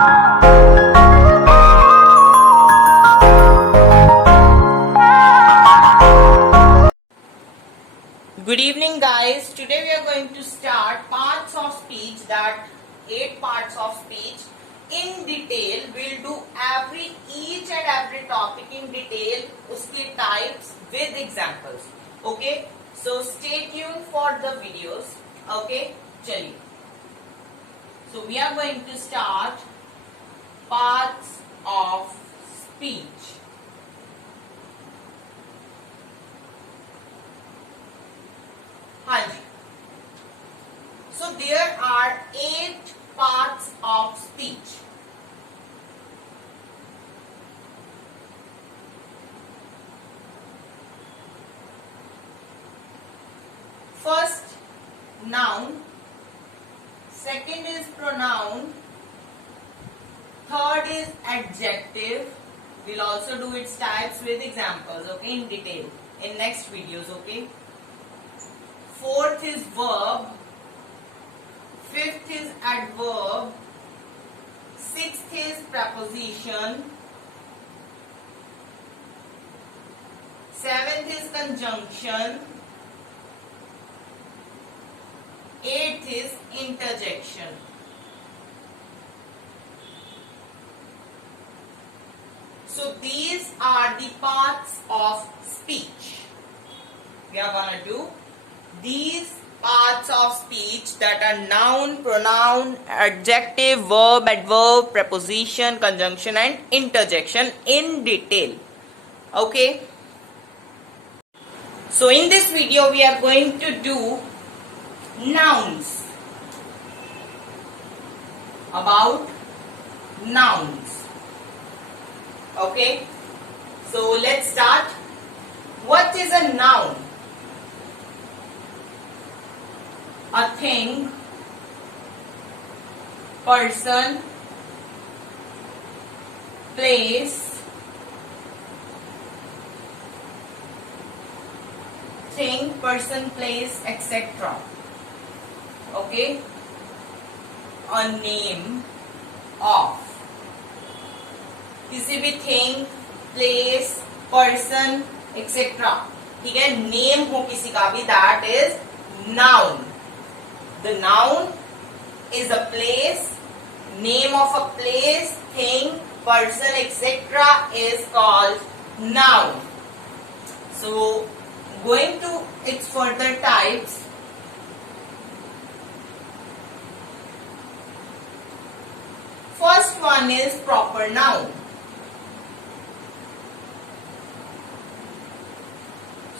Good evening, guys. Today we are going to start parts of speech, that 8 parts of speech in detail. We'll do each and every topic in detail, uski types with examples. Okay, so stay tuned for the videos. Okay, chaliye. So we are going to start parts of speech. So there are 8 parts of speech. First, noun. Second is pronoun. Third is adjective. We'll also do its types with examples, okay, in detail in next videos, okay. Fourth is verb. Fifth is adverb. Sixth is preposition. Seventh is conjunction. Eighth is interjection. So these are the parts of speech. We are gonna do these parts of speech, that are noun, pronoun, adjective, verb, adverb, preposition, conjunction and interjection in detail. Okay. So in this video we are going to do nouns. About nouns. Okay. So let's start. What is a noun? A thing, person, place, thing, person, place, etc. Okay, a name of किसी भी thing, place, person etcetera. ठीक है, name हो किसी का भी, that is noun. The noun is a place, name of a place, thing, person, etc. is called noun. So, going to its further types. First one is proper noun.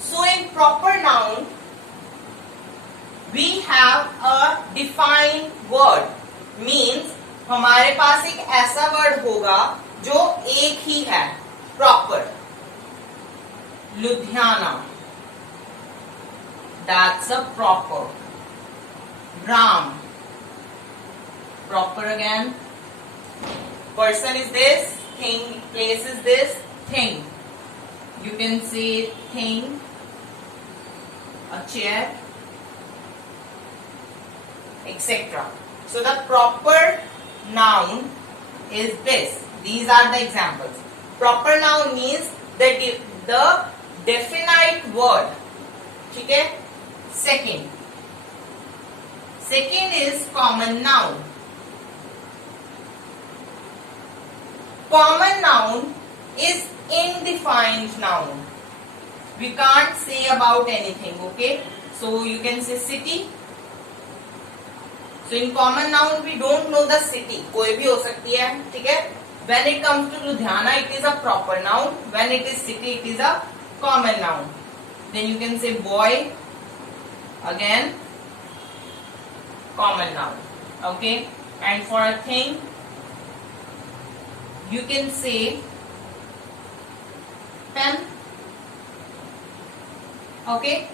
So, in proper noun, we have a defined word. Means हमारे पास एक ऐसा word होगा जो एक ही है. Proper. Ludhiana. That's a proper. Ram. Proper again. Person is this. Thing. Place is this. Thing. You can say thing. A chair. Etc. So the proper noun is this. These are the examples. Proper noun means the definite word. ठीक है? Second is common noun. Common noun is indefined noun. We can't say about anything. Okay? So you can say city. So in common noun we don't know the city. कोई भी हो सकती है, ठीक है? When it comes to Ludhiana, it is a proper noun. When it is city, it is a common noun. Then you can say boy. Again, common noun. Okay? And for a thing, you can say pen. Okay?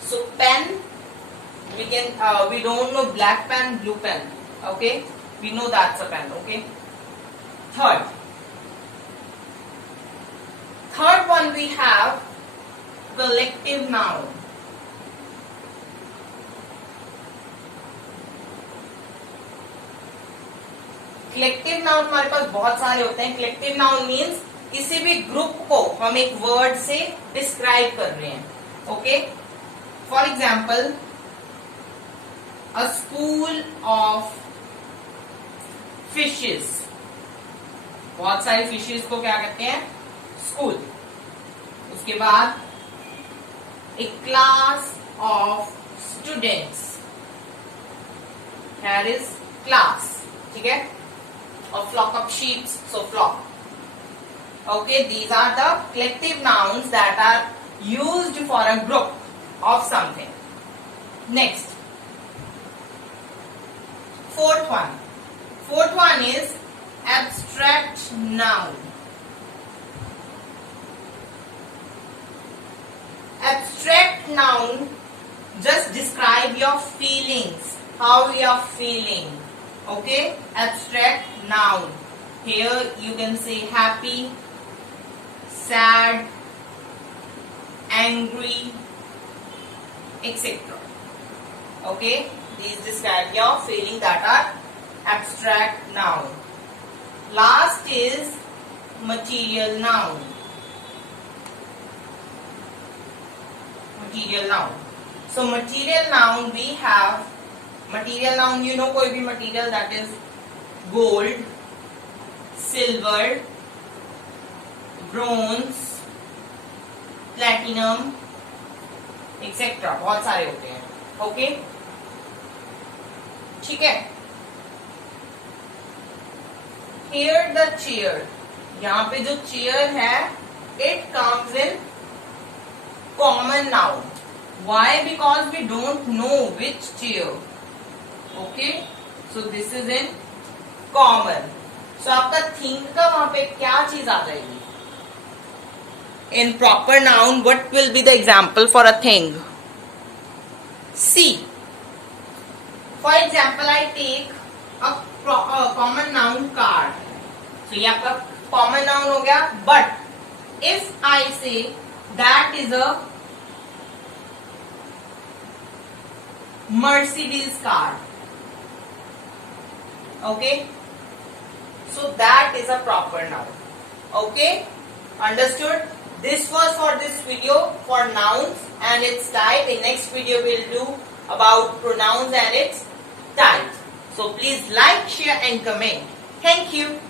So pen. We don't know black pen, blue pen. Okay, we know that's a pen. Okay. Third one we have collective noun. Collective noun हमारे पास बहुत सारे होते हैं. Collective noun means किसी भी group को हम एक वर्ड से डिस्क्राइब कर रहे हैं. Okay, for example a school of fishes. बहुत सारी फिशेस को क्या कहते हैं? स्कूल. उसके बाद a class of students. Here is class. ठीक है? Or flock of sheep, so flock. Okay, these are the collective nouns that are used for a group of something. Next, fourth one. Fourth one is abstract noun. Abstract noun just describe your feelings. How you are feeling. Okay, abstract noun. Here you can say happy, sad, angry, etc. Okay, these describe your feeling that are abstract noun. Last is material noun. Material noun. So material noun we have. Material noun, you know, कोई भी material that is gold, silver, bronze, platinum, etc. बहुत सारे होते हैं. Okay, ठीक है. Here the chair. यहाँ पे जो chair है, it comes in common noun. Why? Because we don't know which chair. Okay, so this is in common. So आपका think का वहां पे क्या चीज आ जाएगी? In proper noun, what will be the example for a thing? See, for example, I take a common noun card. So ये आपका common noun हो गया. But if I say that is a Mercedes car. Okay, so that is a proper noun. Okay, understood? This was for this video for nouns and its type. In next video we'll do about pronouns and its types. So please like, share and comment. Thank you.